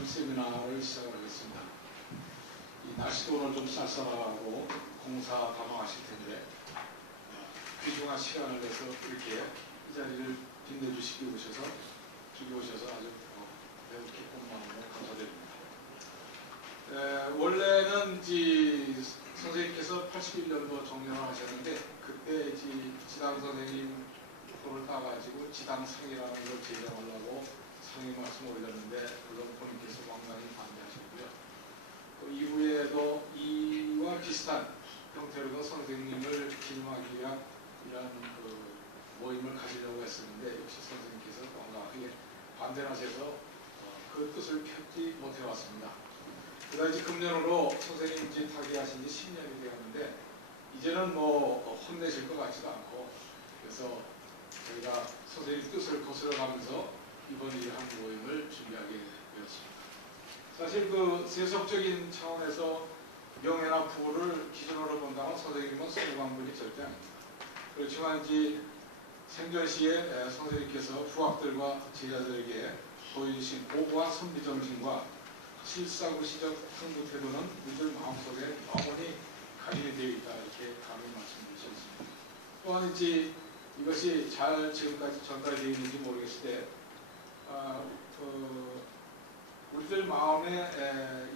기념 세미나를 시작을 하겠습니다. 이 날씨도 오늘 좀 쌀쌀하고 공사 다방하실 텐데 귀중한 시간을 내서 이렇게 이 자리를 빛내주시기 오셔서 아주 매우 기쁜 마음으로 감사드립니다. 원래는 선생님께서 81년도 정년을 하셨는데 그때 지당 선생님 표를 따가지고 지당상이라는 걸 제정하려고 상임 말씀을 올렸는데 물론 본인께서 왕관히 반대하셨고요. 그 이후에도 이와 비슷한 형태로 선생님을 기념하기 위한 이런 모임을 가지려고 했었는데 역시 선생님께서 완강하게 반대를 하셔서 그 뜻을 펴지 못해왔습니다. 그다음 금년으로 선생님 타계하신 지 10년이 되었는데 이제는 혼내실 것 같지도 않고 그래서 저희가 선생님 뜻을 거스러가면서 이번 이러한 모임을 준비하게 되었습니다. 사실 세속적인 차원에서 명예나 부를 기준으로 본다면 선생님은 소중한 분이 절대 아닙니다. 그렇지만 생전시에 선생님께서 후학들과 제자들에게 보여주신 고고한 선비정신과 실사구시적 행부 태도는 우리들 마음속에 영원히 각인이 되어 있다 이렇게 감히 말씀드리셨습니다. 또한 이것이 잘 지금까지 전달되어 있는지 모르겠을 때 우리들 마음에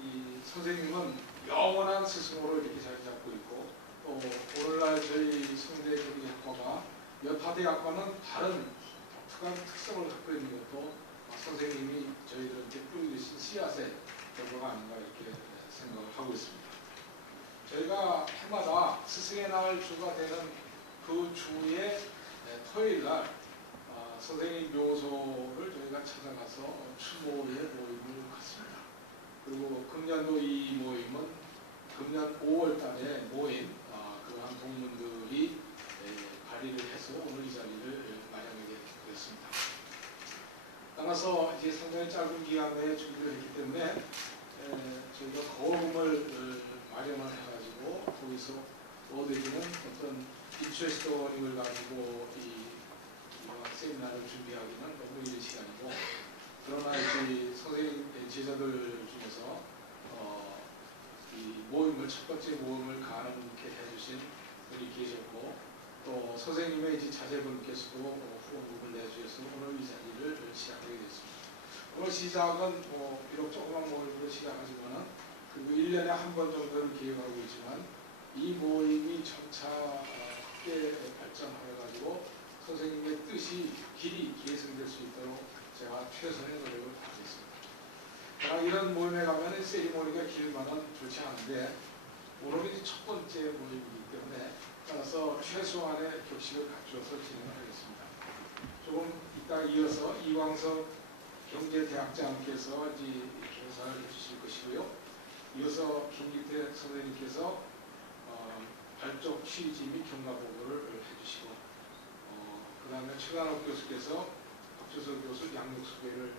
이 선생님은 영원한 스승으로 이렇게 자리 잡고 있고 또 오늘날 저희 성대 교리학과가 여타 대학과는 다른 독특한 특성을 갖고 있는 것도 선생님이 저희들한테 뿌려주신 씨앗의 결과가 아닌가 이렇게 생각을 하고 있습니다. 저희가 해마다 스승의 날 주가 되는 그 주의 토요일 날 선생님 묘소를 저희가 찾아가서 추모의 모임을 갖습니다. 그리고 금년도 이 모임은 금년 5월 달에 모인 그러한 동문들이 발의를 해서 오늘 이 자리를 마련하게 되었습니다. 따라서 상당히 짧은 기간 내에 준비를 했기 때문에 저희가 거금을 마련을 해가지고 거기서 얻어지는 어떤 인트레스트를 가지고 이 세미나를 준비하기는 너무 이른 시간이고 그러나 선생님 제자들 중에서 이 모임을 첫 번째 모임을 가능케 해주신 분이 계셨고 또 선생님의 자제분께서도 후원금을 내주셔서 오늘 이 자리를 시작하게 됐습니다. 오늘 시작은 비록 조그만 모임으로 시작하지만 그리고 1년에 한 번 정도를 기획하고 있지만 이 모임이 점차 크게 발전하여가지고 선생님의 뜻이 길이 계승될 수 있도록 제가 최선의 노력을 다하겠습니다. 그러나 이런 모임에 가면 세리머니가 길면은 좋지 않은데 오늘은 첫 번째 모임이기 때문에 따라서 최소한의 격식을 갖추어서 진행을 하겠습니다. 조금 이따 이어서 이광석 경제대학장께서 경사를 해주실 것이고요. 이어서 김기태 선생님께서 발족 취지 및 경과 보고를 해주시고 그 다음에 최강욱 교수께서 박주석 교수 양육 소개를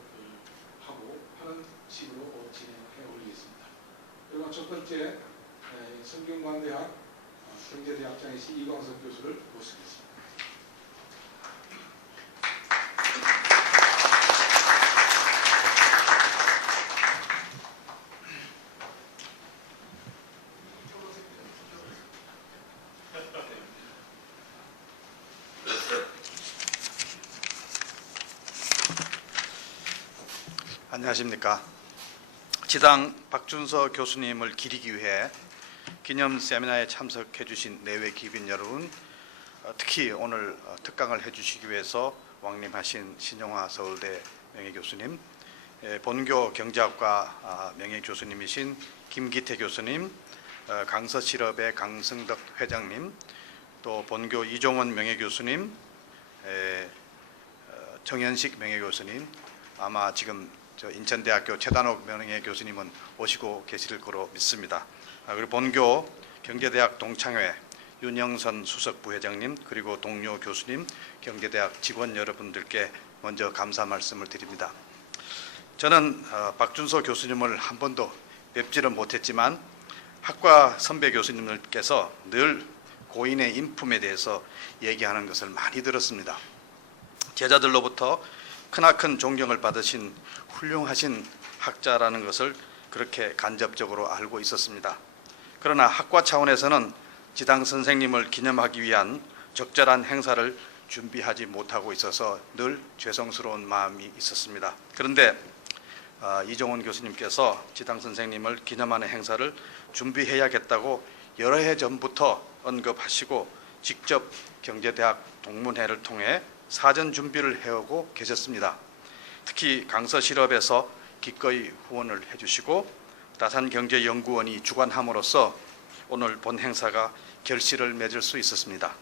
하고 하는 식으로 진행해 올리겠습니다. 그리고 첫 번째 성균관대학 경제대학장이신 이광석 교수를 모시겠습니다. 안녕하십니까. 지당 박준서 교수님을 기리기 위해 기념 세미나에 참석해 주신 내외 귀빈 여러분, 특히 오늘 특강을 해주시기 위해서 왕림하신 신영화 서울대 명예교수님, 본교 경제학과 명예교수님이신 김기태 교수님, 강서실업의 강승덕 회장님, 또 본교 이종원 명예교수님, 정현식 명예교수님, 아마 지금 인천대학교 최단옥 명예교수님은 오시고 계실 거로 믿습니다. 그리고 본교 경제대학 동창회 윤영선 수석부회장님, 그리고 동료 교수님, 경제대학 직원 여러분들께 먼저 감사 말씀을 드립니다. 저는 박준서 교수님을 한 번도 뵙지는 못했지만 학과 선배 교수님들께서 늘 고인의 인품에 대해서 얘기하는 것을 많이 들었습니다. 제자들로부터 크나큰 존경을 받으신 훌륭하신 학자라는 것을 그렇게 간접적으로 알고 있었습니다. 그러나 학과 차원에서는 지당 선생님을 기념하기 위한 적절한 행사를 준비하지 못하고 있어서 늘 죄송스러운 마음이 있었습니다. 그런데 이종원 교수님께서 지당 선생님을 기념하는 행사를 준비해야겠다고 여러 해 전부터 언급하시고 직접 경제대학 동문회를 통해 사전 준비를 해오고 계셨습니다. 특히 강서실업에서 기꺼이 후원을 해주시고 다산경제연구원이 주관함으로써 오늘 본 행사가 결실을 맺을 수 있었습니다.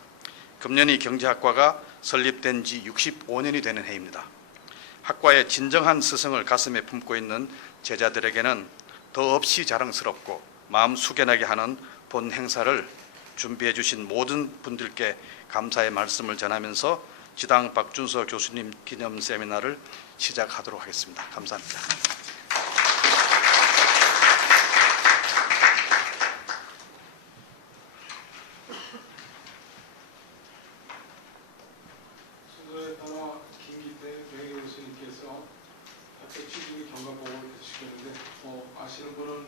금년이 경제학과가 설립된 지 65년이 되는 해입니다. 학과의 진정한 스승을 가슴에 품고 있는 제자들에게는 더없이 자랑스럽고 마음 숙연하게 하는 본 행사를 준비해 주신 모든 분들께 감사의 말씀을 전하면서 지당 박준서 교수님 기념 세미나를 시작하도록 하겠습니다. 감사합니다. 순서에 따라 김기태 명예교수님께서 학교 취직의 경과보고를 해주시겠는데 아시는 분은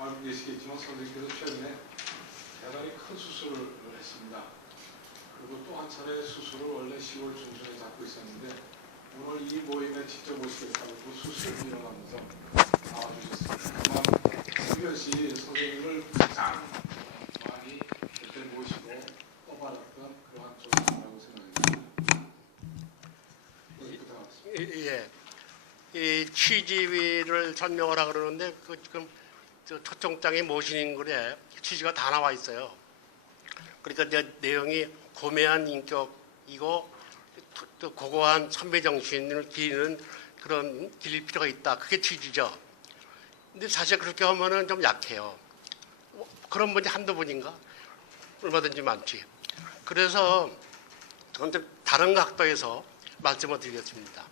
알고 계시겠지만 선생님께서 최근에 대단히 큰 수술을 했습니다. 그리고 또 한 차례 수술을 원래 10월 중순에 잡고 있었는데 오늘 이 모임에 직접 오시겠다고 그 수술이 일어나면서 나와주셨습니다. 다만 승현 씨 선생님을 가장 많이 그때 모시고 떠받았던 그러한 조직이라고 생각합니다. 예, 이 취지를 설명하라 그러는데 지금 초청장에 모시는 글에 취지가 다 나와 있어요. 그러니까 이제 내용이 고매한 인격이고 또 고고한 선배 정신을 기리는 그런 기릴 필요가 있다. 그게 취지죠. 근데 사실 그렇게 하면은 좀 약해요. 그런 분이 한두 분인가? 얼마든지 많지. 그래서 저는 다른 각도에서 말씀을 드리겠습니다.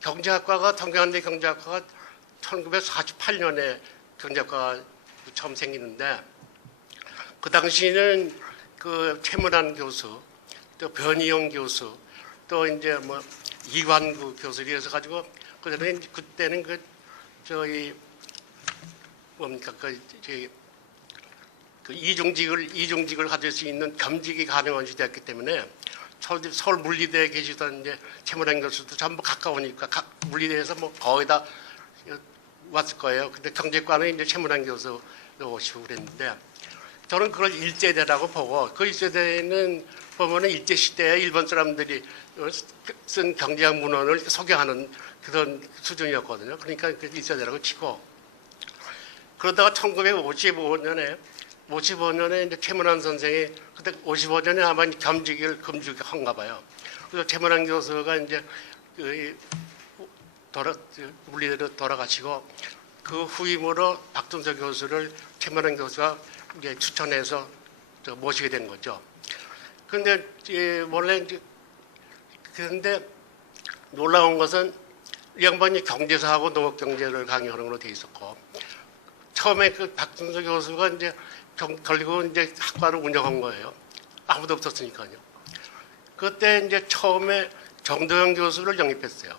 경제학과가 통계한대 경제학과가 1948년에 경제학과가 처음 생기는데 그 당시는 그 최문환 교수, 또 변희영 교수, 또 이제 뭐 이관구 교수 이래서 가지고 그때는 그 저희 뭡니까 그 이중직을 가질 수 있는 겸직이 가능한 시대였기 때문에 서울 물리대에 계시던 이제 최문환 교수도 전부 가까우니까 물리대에서 뭐 거의 다 왔을 거예요. 근데 경제과는 이제 최문환 교수 오시고 그랬는데 저는 그걸 일제대라고 보고 그 일제대는 보면은 일제시대에 일본 사람들이 쓴 경제학 문헌을 소개하는 그런 수준이었거든요. 그러니까 그 일제대라고 치고 그러다가 1955년에 이제 최문환 선생이 그때 55년에 아마 겸직을 금지한가 봐요. 그래서 최문환 교수가 이제 물리대로 돌아가시고 그 후임으로 박준서 교수를 최문환 교수가 이제 추천해서 모시게 된 거죠. 그런데 원래 이제 그런데 놀라운 것은 이 양반이 경제사하고 농업경제를 강의하는 걸로 돼 있었고 처음에 그 박준서 교수가 이제 걸리고 이제 학과를 운영한 거예요. 아무도 없었으니까요. 그때 이제 처음에 정도영 교수를 영입했어요.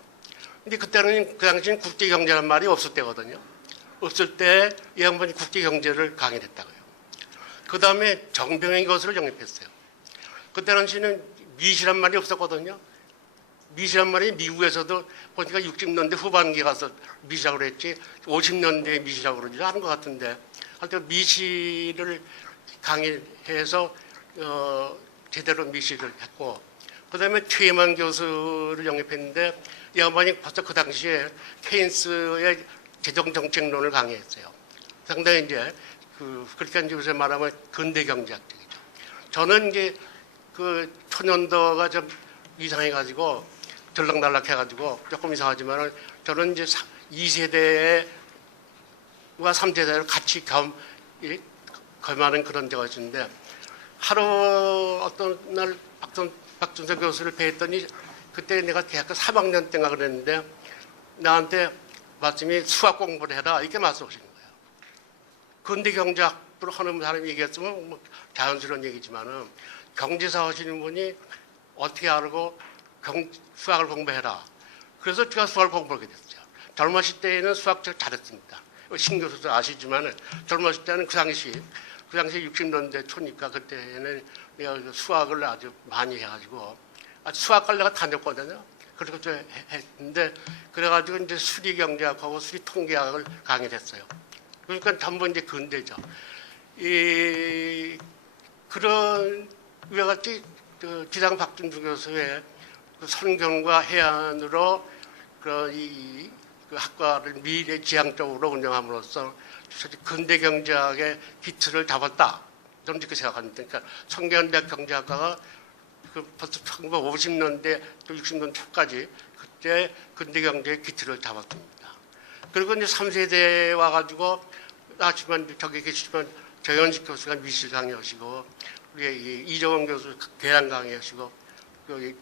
근데 그때는 그 당시엔 국제경제란 말이 없을 때거든요. 없을 때 이 양반이 국제경제를 강의를 했다고요. 그 다음에 정병희 교수를 영입했어요. 그 당시에는 미시란 말이 없었거든요. 미시란 말이 미국에서도 보니까 60년대 후반기에 가서 미시라고 그랬지 50년대에 미시라고 그러지 않은 것 같은데 하여튼 미시를 강의해서 제대로 미시를 했고 그 다음에 최만 교수를 영입했는데 이 양반이 벌써 그 당시에 케인스의 재정정책론을 강의했어요. 상당히 이제 그렇게 이제 요새 말하면 근대 경제학적이죠. 저는 이제 그 초년도가 좀 이상해가지고 들락날락해가지고 조금 이상하지만은 저는 이제 2세대와 3세대를 같이 겸하는 그런 데가 있는데 하루 어떤 날 박준서 교수를 뵈었더니 그때 내가 대학교 3학년 때인가 그랬는데 나한테 말씀이 수학 공부를 해라 이렇게 말씀하시는 거예요. 근대 경제학으로 하는 사람이 얘기했으면 뭐 자연스러운 얘기지만은 경제사 하시는 분이 어떻게 알고 수학을 공부해라. 그래서 제가 수학을 공부하게 됐어요. 젊었을 때에는 수학 잘했습니다. 신 교수도 아시지만 젊었을 때는 그 당시 60년대 초니까 그때는 내가 수학을 아주 많이 해가지고 아주 수학과를 내가 다녔거든요. 그리고 저 했는데 그래가지고 이제 수리경제학하고 수리통계학을 강의를 했어요. 그러니까 전부 이제 근대죠. 그런 이와 같이 기상 박준주 교수의 그 선경과 해안으로 그 학과를 미래지향적으로 운영함으로써 근대 경제학의 기틀을 잡았다. 저는 이렇게 생각합니다. 그러니까 성균대학 경제학과가 벌써 1950년대 또 60년 초까지 그때 근대 경제의 기틀을 잡았습니다. 그리고 이제 3세대에 와가지고 아시지만 저기 계시지만 정현식 교수가 미술 강의하시고 우리 이정원 교수 대학 강의하시고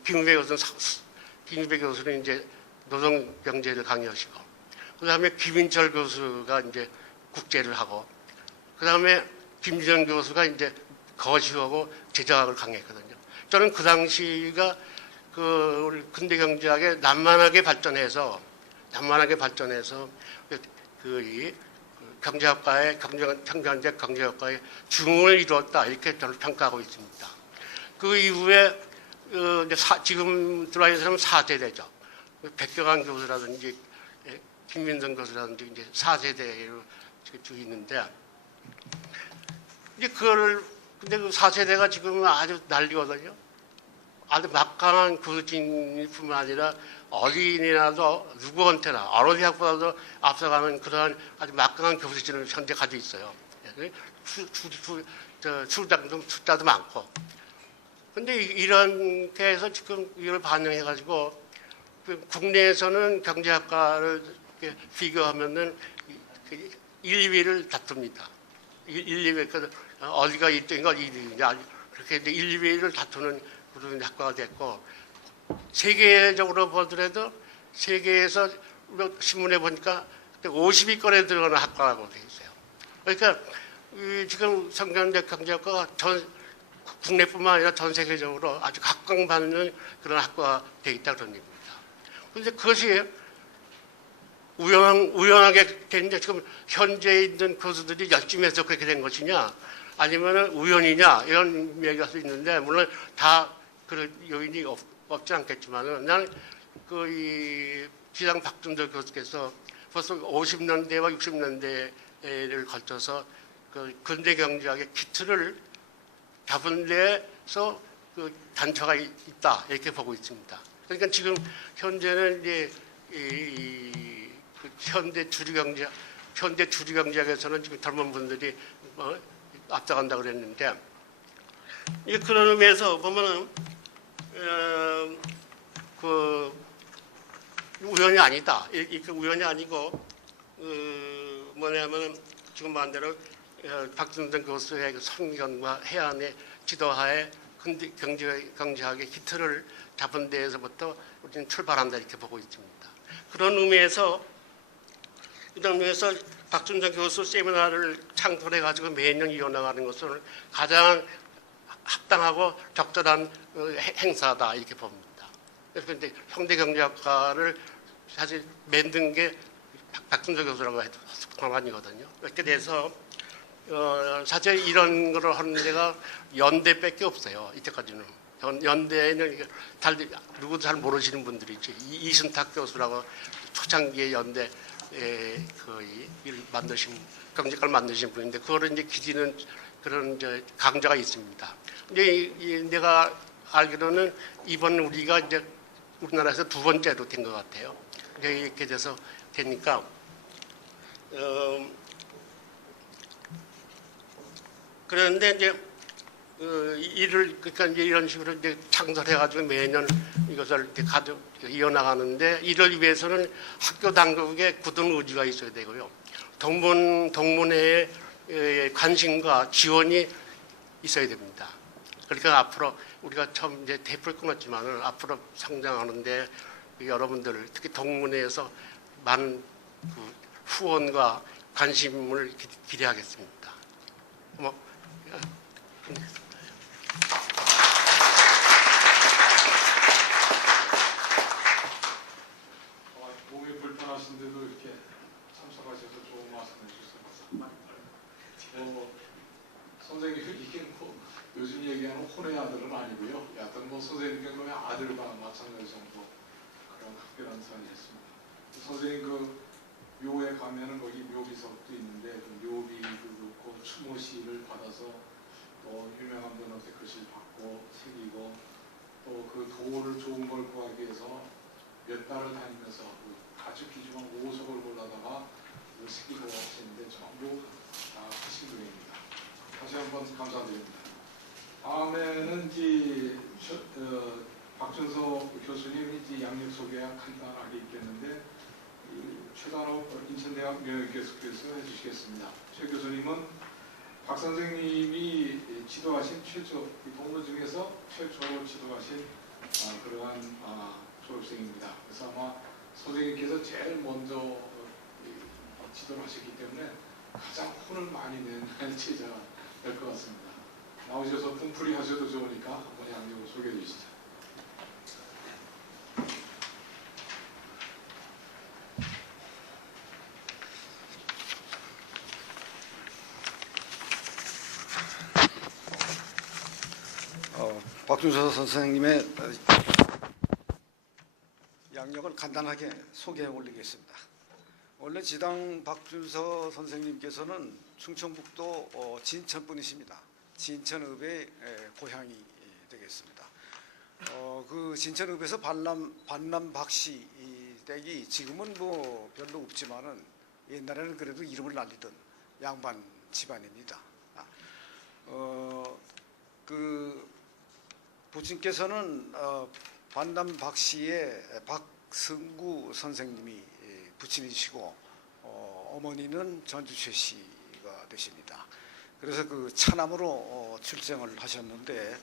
김유배 교수는 이제 노동 경제를 강의하시고 그다음에 김인철 교수가 이제 국제를 하고 그다음에 김지현 교수가 이제 거시하고 제자학을 강의했거든요. 저는 그 당시가 우리 근대 경제학에 난만하게 발전해서 경제학과의 경제학과의 중흥을 이루었다 이렇게 저는 평가하고 있습니다. 그 이후에 지금 들어와 있는 사람은 4세대죠. 백경환 교수라든지 김민성 교수라든지 이제 4세대로 쭉 있는데 이제 근데 그 4세대가 지금은 아주 난리거든요. 아주 막강한 교수진뿐만 아니라 어린이라도 누구한테나 어느 대학보다도 앞서가는 그러한 아주 막강한 교수진을 현재 가지고 있어요. 숫자도 많고. 근데 이렇게 해서 지금 이걸 반영해가지고 국내에서는 경제학과를 비교하면은 1, 2위를 다툽니다. 1, 2위, 어디가 1등인가 2등인가 그렇게 1, 2위를 다투는 그런 학과가 됐고 세계적으로 보더라도 세계에서 신문에 보니까 50위권에 들어가는 학과라고 되어 있어요. 그러니까 지금 성균대 경제학과가 국내뿐만 아니라 전 세계적으로 아주 각광받는 그런 학과가 되어 있다 그런 얘기입니다. 그런데 그것이 우연하게 됐는데 지금 현재 있는 교수들이 열심히 해서 그렇게 된 것이냐 아니면 우연이냐 이런 얘기가 할 수 있는데 물론 다 그런 요인이 없지 않겠지만은 나는 이 기상 박준도 교수께서 벌써 50년대와 60년대를 거쳐서 근대 경제학의 기틀을 잡은 데서 단초가 있다 이렇게 보고 있습니다. 그러니까 지금 현재는 이제 현대 주류경제학에서는 지금 젊은 분들이 앞서간다 그랬는데 그런 의미에서 보면은 우연이 아니다. 이렇게 우연이 아니고 뭐냐면 지금 말한 대로 박준선 교수의 성견과 해안의 지도하에 근대 경제학의 기틀을 잡은 데에서부터 우리는 출발한다 이렇게 보고 있습니다. 그런 의미에서 박준선 교수 세미나를 창설해 가지고 매년 이어나가는 것은 가장 합당하고 적절한 행사다 이렇게 봅니다. 그래서 이제 현대경제학과를 사실 만든 게 박준선 교수라고 해도 과반이거든요. 이렇게 돼서 사실 이런 거를 하는 데가 연대밖에 없어요. 이때까지는. 연대에는 누구도 잘 모르시는 분들이지. 이순탁 교수라고 초창기에 연대 경제학을 만드신 분인데 그거를 이제 기지는 그런 강좌가 있습니다. 근데 내가 알기로는 이번 우리가 이제 우리나라에서 두 번째로 된 것 같아요. 이렇게 돼서 되니까 그런데 이제 그러니까 이제 이런 식으로 이제 창설해가지고 매년 이것을 이렇게 이어나가는데 이를 위해서는 학교 당국에 굳은 의지가 있어야 되고요. 동문회의 관심과 지원이 있어야 됩니다. 그러니까 앞으로 우리가 처음 이제 대표를 끊었지만은 앞으로 성장하는데 여러분들 특히 동문회에서 많은 후원과 관심을 기대하겠습니다. 몸이 불편하신데도 윤경로의 아들과 마찬가지 정도 그런 특별한 사이였습니다. 선생님 그 묘에 가면은 거기 묘비석도 있는데 그 묘비도 그렇고 추모시를 받아서 또 유명한 분한테 글씨를 받고 새기고 또 그 도를 좋은 걸 구하기 위해서 몇 달을 다니면서 그 아주 귀중한 5석을 골라다가 그 새기고 하시는데 전부 다 하신 분입니다. 다시 한번 감사드립니다. 다음에는 이제 박준서 교수님이 이제 양력 소개가 간단하게 있겠는데 최단호 인천대학 명예교수께서 해주시겠습니다. 최 교수님은 박 선생님이 지도하신 최초 동문 중에서 최초로 지도하신 그러한 졸업생입니다. 그래서 아마 선생님께서 제일 먼저 지도를 하셨기 때문에 가장 혼을 많이 낸 제자가 될 것 같습니다. 나오셔서 분풀이 하셔도 좋으니까 한번 양력을 소개해 주시죠. 박준서 선생님의 양력을 간단하게 소개해 올리겠습니다. 원래 지당 박준서 선생님께서는 충청북도 진천 분이십니다. 진천읍의 고향이 되겠습니다. 그 진천읍에서 반남 박씨 댁이 지금은 뭐 별로 없지만은 옛날에는 그래도 이름을 날리던 양반 집안입니다. 그 부친께서는 반남 박씨의 박승구 선생님이 부친이시고 어머니는 전주최 씨가 되십니다. 그래서 그 차남으로 출생을 하셨는데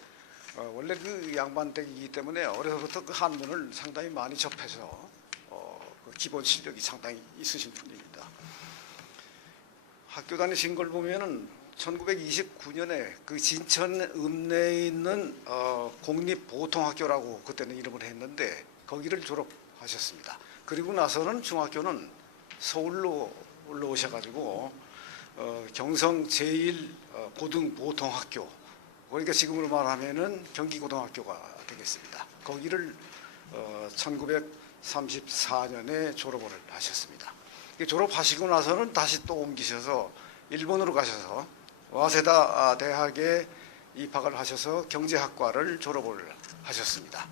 원래 그 양반 댁이기 때문에 어려서부터 그 한문을 상당히 많이 접해서 그 기본 실력이 상당히 있으신 분입니다. 학교 다니신 걸 보면은 1929년에 그 진천 읍내에 있는 공립보통학교라고 그때는 이름을 했는데 거기를 졸업하셨습니다. 그리고 나서는 중학교는 서울로 올라오셔가지고 경성 제1고등보통학교, 그러니까 지금으로 말하면은 경기고등학교가 되겠습니다. 거기를 1934년에 졸업을 하셨습니다. 졸업하시고 나서는 다시 또 옮기셔서 일본으로 가셔서 와세다 대학에 입학을 하셔서 경제학과를 졸업을 하셨습니다.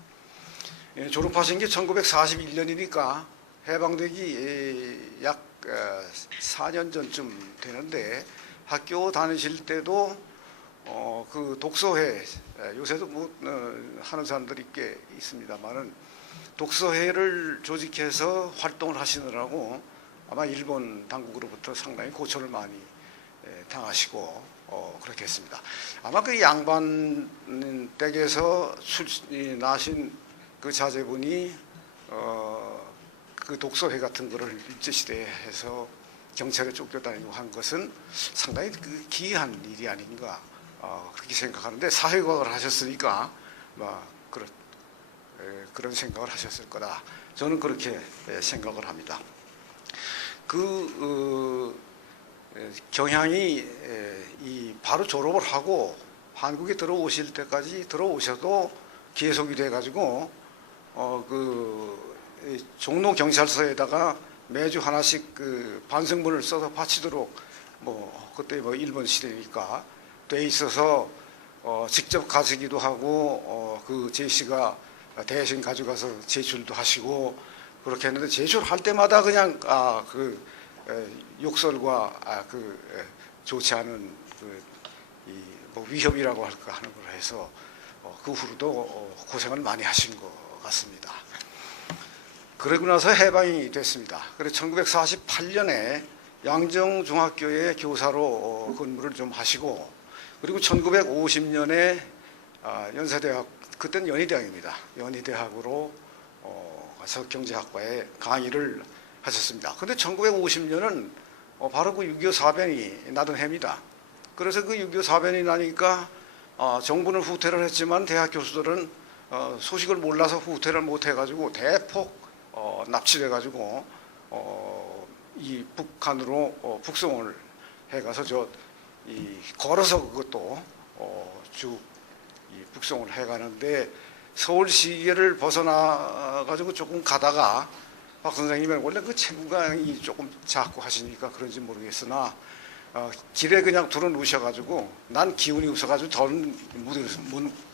졸업하신 게 1941년이니까 해방되기 약 4년 전쯤 되는데 학교 다니실 때도 그 독서회, 요새도 뭐 하는 사람들이 꽤 있습니다만은 독서회를 조직해서 활동을 하시느라고 아마 일본 당국으로부터 상당히 고초를 많이 당하시고 그렇게 했습니다. 아마 그 양반 댁에서 나신 그 자제분이 그 독서회 같은 거를 일제시대에 해서 경찰에 쫓겨다니고 한 것은 상당히 그 기이한 일이 아닌가 그렇게 생각하는데 사회과학을 하셨으니까 그런 생각을 하셨을 거다. 저는 그렇게 생각을 합니다. 경향이 바로 졸업을 하고 한국에 들어오실 때까지 들어오셔도 계속이 돼가지고 종로 경찰서에다가 매주 하나씩 그 반성문을 써서 바치도록 그때 일본 시대니까 돼 있어서 직접 가시기도 하고 그 제시가 대신 가져가서 제출도 하시고 그렇게 했는데 제출할 때마다 그냥 욕설과 좋지 않은 위협이라고 할까 하는 걸 해서 그 후로도 고생을 많이 하신 것 같습니다. 그러고 나서 해방이 됐습니다. 그래서 1948년에 양정중학교의 교사로 근무를 좀 하시고 그리고 1950년에 연세대학, 그때는 연희대학입니다. 연희대학으로 가서 경제학과에 강의를 하셨습니다. 그런데 1950년은 바로 그 6.25 사변이 나던 해입니다. 그래서 그 6.25 사변이 나니까 정부는 후퇴를 했지만 대학 교수들은 소식을 몰라서 후퇴를 못 해가지고 대폭 납치돼가지고 이 북한으로 북송을 해가서 걸어서 그것도 쭉 북송을 해가는데 서울 시계를 벗어나 가지고 조금 가다가 박 선생님은 원래 그 체구강이 조금 작고 하시니까 그런지 모르겠으나 길에 그냥 들어 누우셔가지고 난 기운이 없어가지고 더는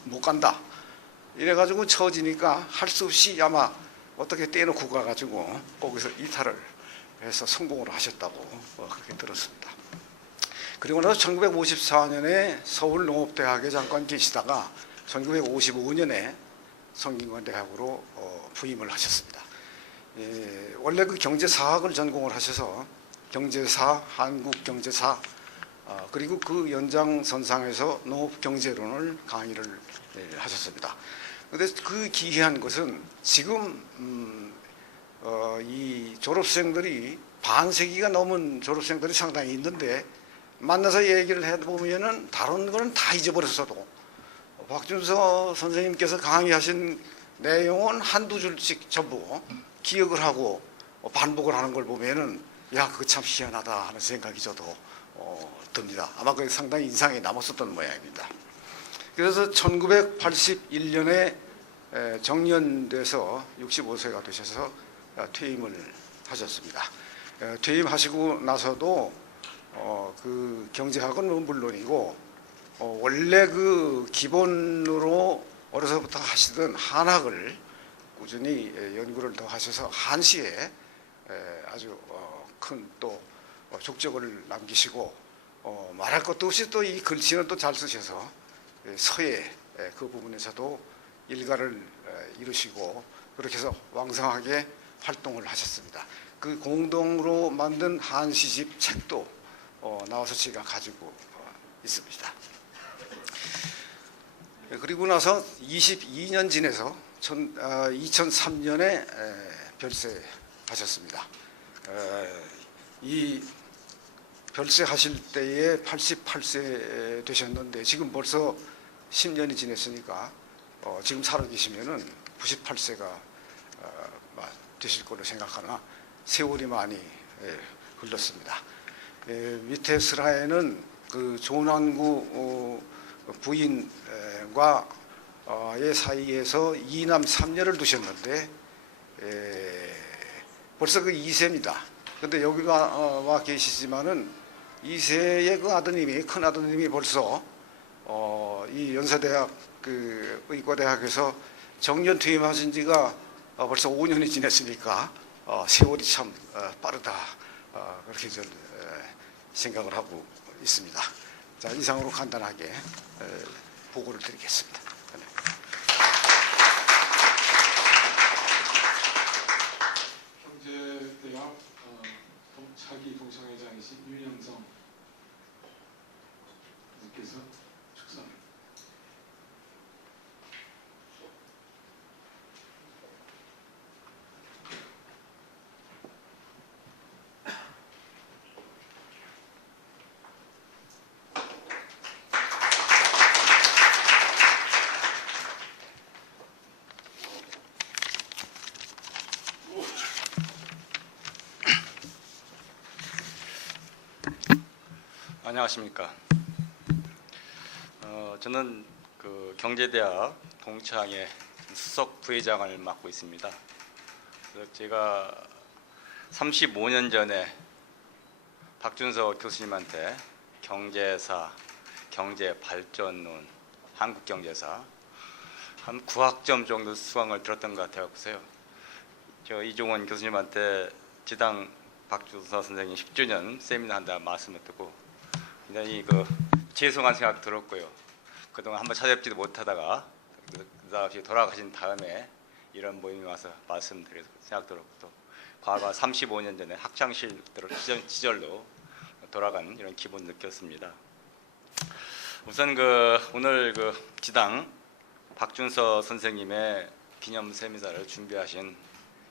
못 간다. 이래가지고 처지니까 할 수 없이 아마 어떻게 떼놓고 가가지고 거기서 이탈을 해서 성공을 하셨다고 그렇게 들었습니다. 그리고 나서 1954년에 서울농업대학에 잠깐 계시다가 1955년에 성균관대학으로 부임을 하셨습니다. 원래 그 경제사학을 전공을 하셔서 경제사, 한국경제사 그리고 그 연장선상에서 농업경제론을 강의를 하셨습니다. 그런데 그 기이한 것은 지금 이 졸업생들이 반세기가 넘은 졸업생들이 상당히 있는데 만나서 얘기를 해보면은 다른 거는 다 잊어버렸어도 박준서 선생님께서 강의하신 내용은 한두 줄씩 전부 기억을 하고 반복을 하는 걸 보면은 야, 그거 참 희한하다 하는 생각이 저도 듭니다. 아마 그게 상당히 인상에 남았었던 모양입니다. 그래서 1981년에 정년돼서 65세가 되셔서 퇴임을 하셨습니다. 퇴임하시고 나서도 그 경제학은 물론이고 원래 그 기본으로 어려서부터 하시던 한학을 꾸준히 연구를 더 하셔서 한시에 아주 큰 또 족적을 남기시고 말할 것도 없이 또 이 글씨는 또 잘 쓰셔서 서예 그 부분에서도 일가를 이루시고 그렇게 해서 왕성하게 활동을 하셨습니다. 그 공동으로 만든 한시집 책도 나와서 제가 가지고 있습니다. 그리고 나서 22년 지내서 2003년에 별세하셨습니다. 이 별세하실 때에 88세 되셨는데 지금 벌써 10년이 지났으니까 지금 살아계시면은 98세가 되실 걸로 생각하나 세월이 많이 흘렀습니다. 밑에 슬하에는 그 조난구 부인과 의 사이에서 2남 3녀를 두셨는데 벌써 그 2세입니다. 그런데 여기 와 계시지만은 2세의 그 아드님이 큰 아드님이 벌써 이 연세대학 그 의과대학에서 정년 퇴임하신 지가 벌써 5년이 지났으니까 세월이 참 빠르다 그렇게 저는 생각을 하고 있습니다. 자, 이상으로 간단하게 보고를 드리겠습니다. 네. 경제대학 차기 동창회장이신 윤영성 님께서 축사합니다. 안녕하십니까. 저는 그 경제대학 동창회 수석 부회장을 맡고 있습니다. 그래서 제가 35년 전에 박준서 교수님한테 경제사, 경제발전론, 한국경제사 한 9학점 정도 수강을 들었던 것 같아서요. 저 이종원 교수님한테 지당 박준서 선생님 10주년 세미나 한다 말씀을 듣고 굉장히 그 죄송한 생각 들었고요. 그동안 한번 찾아뵙지도 못하다가 그다음에 돌아가신 다음에 이런 모임에 와서 말씀드려서 생각 들었고 또 과거 35년 전에 학창실 시절로 돌아간 이런 기분 느꼈습니다. 우선 그 오늘 그 지당 박준서 선생님의 기념 세미나를 준비하신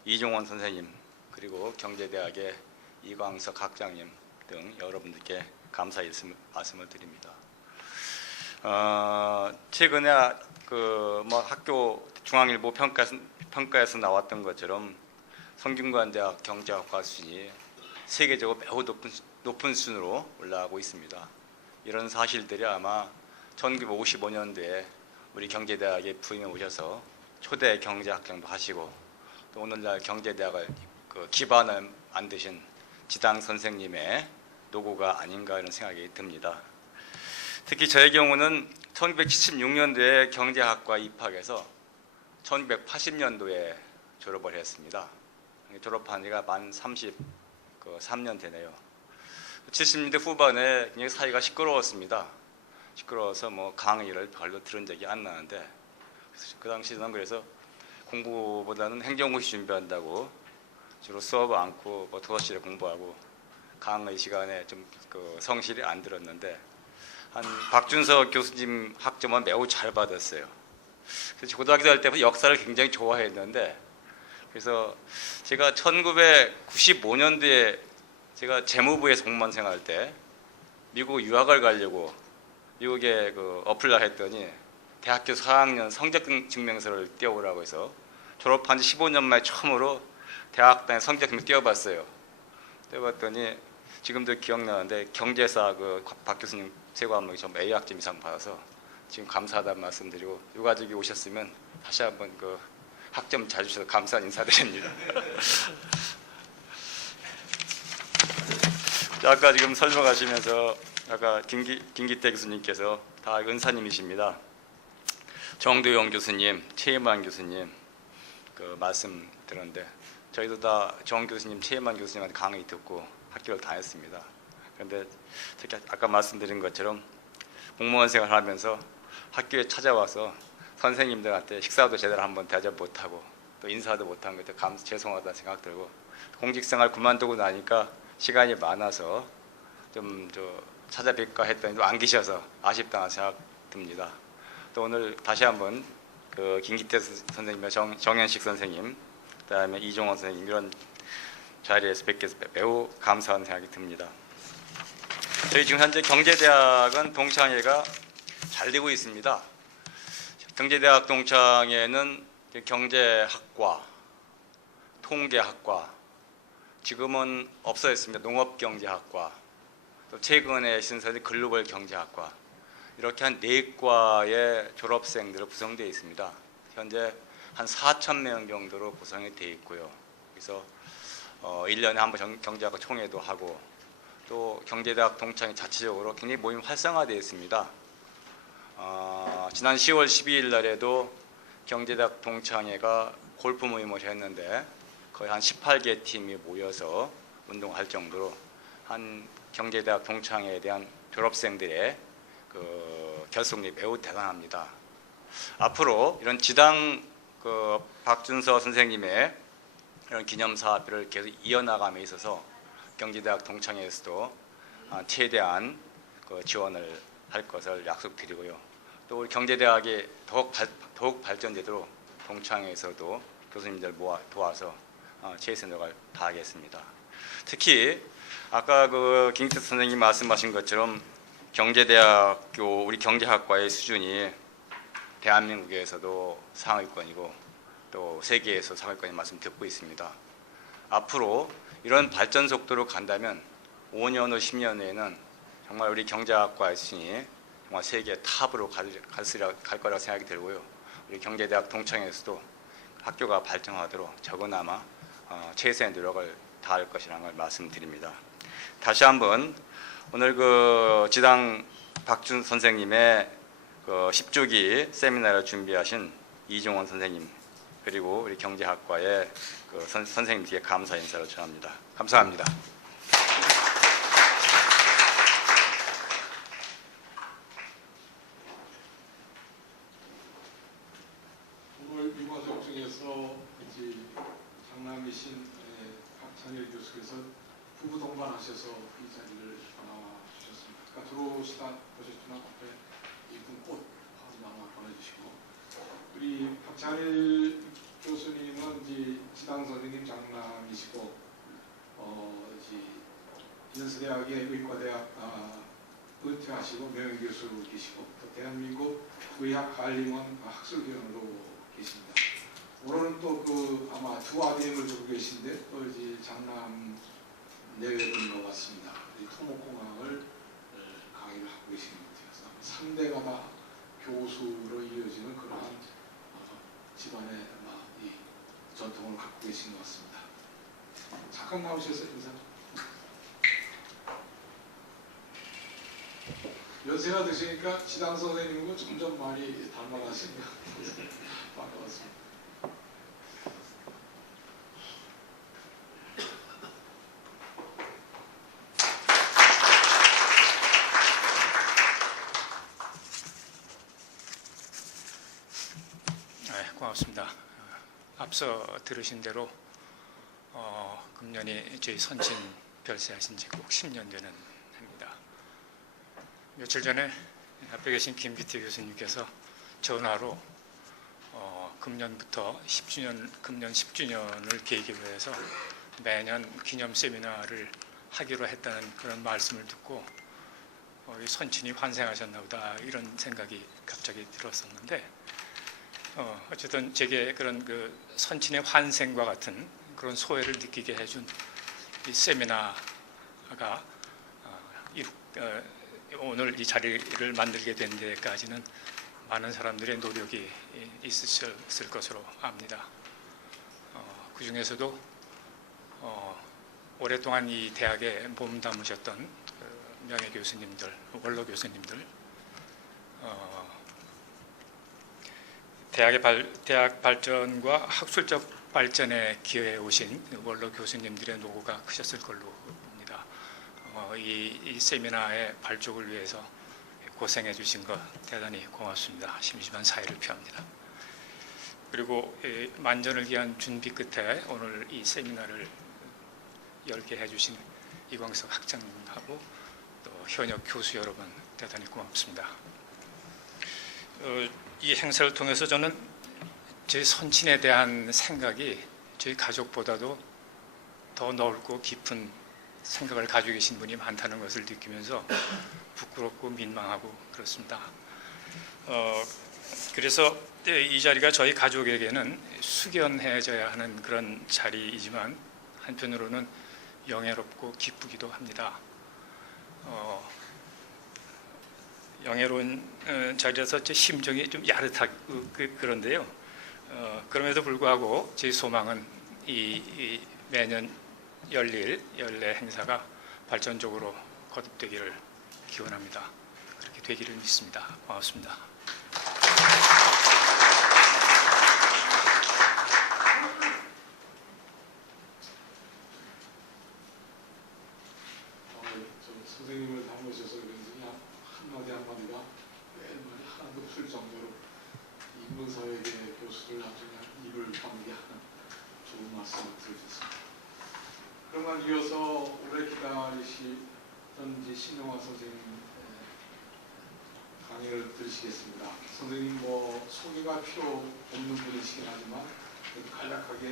이종원 선생님 그리고 경제대학의 이광석 학장님 등 여러분들께 감사의 말씀을 드립니다. 최근에 그 뭐 학교 중앙일보 평가에서 나왔던 것처럼 성균관대학 경제학과 수준이 세계적으로 매우 높은 수준으로 올라가고 있습니다. 이런 사실들이 아마 1955년도에 우리 경제대학에 부임해 오셔서 초대 경제학장도 하시고 또 오늘날 경제대학을 그 기반을 만드신 지당 선생님의 노고가 아닌가 이런 생각이 듭니다. 특히 저의 경우는 1976년도에 경제학과 입학해서 1980년도에 졸업을 했습니다. 졸업한 지가 만 33년 되네요. 70년대 후반에 굉장히 사이가 시끄러웠습니다. 시끄러워서 뭐 강의를 별로 들은 적이 안 나는데 그 당시에는 그래서 공부보다는 행정고시 준비한다고 주로 수업 않고 뭐 도서실에 공부하고 강의 시간에 좀 그 성실히 안 들었는데 한 박준서 교수님 학점은 매우 잘 받았어요. 그래서 고등학교 다닐 때부터 역사를 굉장히 좋아했는데 그래서 제가 1995년도에 제가 재무부에서 공무원 생활할 때 미국 유학을 가려고 미국에 그 어플라 했더니 대학교 4학년 성적 증명서를 띄워오라고 해서 졸업한 지 15년 만에 처음으로 대학단에 성적 증명서 띄워봤어요. 띄워봤더니 지금도 기억나는데 경제사 그 박 교수님 세 과목이 좀 A학점 이상 받아서 지금 감사하다는 말씀드리고 유가족이 오셨으면 다시 한번 그 학점 잘 주셔서 감사한 인사드립니다. 아까 지금 설명하시면서 아까 김기태 교수님께서 다 은사님이십니다. 정도영 교수님, 최희만 교수님 그 말씀 들었는데 저희도 다 정 교수님, 최희만 교수님한테 강의 듣고 학교를 다녔습니다. 그런데 특히 아까 말씀드린 것처럼 공무원 생활하면서 학교에 찾아와서 선생님들한테 식사도 제대로 한번 대접 못하고 또 인사도 못한 것도 죄송하다는 생각 들고 공직생활 그만두고 나니까 시간이 많아서 좀 찾아뵐까 했더니 안 계셔서 아쉽다는 생각 듭니다. 또 오늘 다시 한번 그 김기태 선생님과 정현식 선생님, 그다음에 이종원 선생님 이런 자리에서 뵙게 해서 매우 감사한 생각이 듭니다. 저희 지금 현재 경제대학은 동창회가 잘 되고 있습니다. 경제대학 동창회는 경제학과, 통계학과, 지금은 없어졌습니다. 농업경제학과, 또 최근에 신설된 글로벌 경제학과 이렇게 한 4과의 졸업생들로 구성되어 있습니다. 현재 한 4,000명 정도로 구성이 되어 있고요. 그래서 1년에 한 번 경제학과 총회도 하고 또 경제대학 동창회 자체적으로 굉장히 모임 활성화되어 있습니다. 지난 10월 12일 날에도 경제대학 동창회가 골프 모임을 했는데 거의 한 18개 팀이 모여서 운동할 정도로 한 경제대학 동창회에 대한 졸업생들의 그 결속력이 매우 대단합니다. 앞으로 이런 지당 그 박준서 선생님의 이런 기념사업을 계속 이어나감에 있어서 경제대학 동창회에서도 최대한 그 지원을 할 것을 약속드리고요. 또 우리 경제대학이 더욱 발전되도록 동창회에서도 교수님들 도와서 최선의 노력을 다하겠습니다. 특히 아까 그 김기태 선생님 말씀하신 것처럼 경제대학교 우리 경제학과의 수준이 대한민국에서도 상위권이고 또 세계에서 상위권인 말씀 듣고 있습니다. 앞으로 이런 발전 속도로 간다면 5년 후 10년 후에는 정말 우리 경제학과의 수준이 정말 세계 탑으로 갈 거라고 생각이 들고요. 우리 경제대학 동창회에서도 학교가 발전하도록 적어나마 최선의 노력을 다할 것이라는 걸 말씀드립니다. 다시 한번 오늘 그 지당 박준 선생님의 그 10주기 세미나를 준비하신 이종원 선생님 그리고 우리 경제학과의 그 선생님께 감사 인사를 전합니다. 감사합니다. 오늘 유가족 중에서 이제 장남이신 박찬일 교수께서 부부 동반하셔서 이 자리를 주셨습니다. 아까 들어오시다 보셨지만 앞에 이쁜 꽃 하나 보내주시고 우리 박찬일 교수님은 이제 지당 선생님 장남이시고 이제 연세대학의 의과대학 은퇴하시고 명예교수이시고 또 대한민국 의학관리원 학술위원으로 계십니다. 오늘은 또 그 아마 두 아들을 두고 계신데 또 이제 장남 내외분과 왔습니다. 토목공학을 강의를 하고 계시는 것 같아서 3대가 다 교수로 이어지는 그러한 집안의 이 전통을 갖고 계신 것 같습니다. 잠깐 나오셔서 인사. 연세가 드시니까 지당 선생님과 점점 많이 닮아가시네요. 반갑습니다. 네, 고맙습니다. 앞서 들으신 대로 금년이 저희 선친 별세하신 지 꼭 10년 되는 해입니다. 며칠 전에 앞에 계신 김기태 교수님께서 전화로 금년부터 금년 10주년을 계기로 해서 매년 기념 세미나를 하기로 했다는 그런 말씀을 듣고 이 선친이 환생하셨나 보다 이런 생각이 갑자기 들었었는데 어쨌든 제게 그런 그 선친의 환생과 같은 그런 소회를 느끼게 해준 이 세미나가 오늘 이 자리를 만들게 된 데까지는 많은 사람들의 노력이 있었을 것으로 압니다. 그 중에서도 오랫동안 이 대학에 몸담으셨던 명예 교수님들, 원로 교수님들, 대학 발전과 학술적 발전에 기여해 오신 원로 교수님들의 노고가 크셨을 걸로 봅니다. 이 세미나의 발족을 위해서 고생해 주신 것 대단히 고맙습니다. 심심한 사의를 표합니다. 그리고 만전을 기한 준비 끝에 오늘 이 세미나를 열게 해주신 이광석 학장님하고 또 현역 교수 여러분 대단히 고맙습니다. 이 행사를 통해서 저는 제 선친에 대한 생각이 저희 가족보다도 더 넓고 깊은 생각을 가지고 계신 분이 많다는 것을 느끼면서 부끄럽고 민망하고 그렇습니다. 그래서 이 자리가 저희 가족에게는 숙연해져야 하는 그런 자리이지만 한편으로는 영예롭고 기쁘기도 합니다. 영예로운 자리라서 제 심정이 좀 야릇하고 그런데요. 그럼에도 불구하고 제 소망은 이 매년 열릴 연례 행사가 발전적으로 거듭되기를 기원합니다. 그렇게 되기를 믿습니다. 고맙습니다. 선생님을 닮으셔서 그런지 한마디 한마디가 매일말이 하나도 없을 정도로 인문사회계 교수들 아주 그냥 입을 다물게 하는 좋은 말씀을 들으셨습니다. 그러면 이어서 오래 기다리시던 신영화 선생님 강의를 들으시겠습니다. 선생님 소개가 필요 없는 분이시긴 하지만 간략하게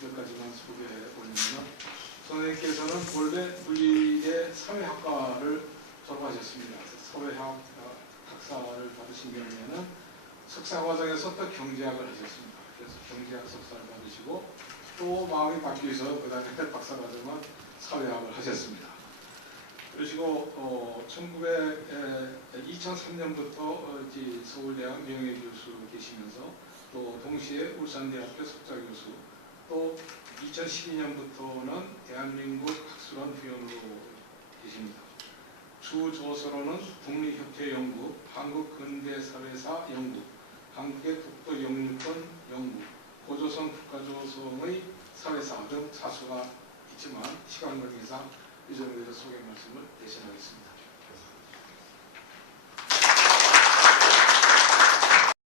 몇 가지만 소개해 보려면 선생님께서는 원래 물리대 사회학과를 졸업하셨습니다. 사회학 학사를 받으신 경우에는 석사 과정에서 또 경제학을 하셨습니다. 그래서 경제학 석사를 받으시고 또 마음이 바뀌어서 그 다음에 박사 과정은 사회학을 하셨습니다. 그러시고 2003년부터 서울대학 명예교수 계시면서 또 동시에 울산대학교 석좌교수 또 2012년부터는 대한민국 학술원 위원으로 계십니다. 주 조서로는 독립협회연구, 한국근대사회사 연구, 한국의 독도영유권 연구, 고조선 국가조성의 사회사 등 자수가 있지만 시간 관계상 이 정도에서 소개 말씀을 대신하겠습니다.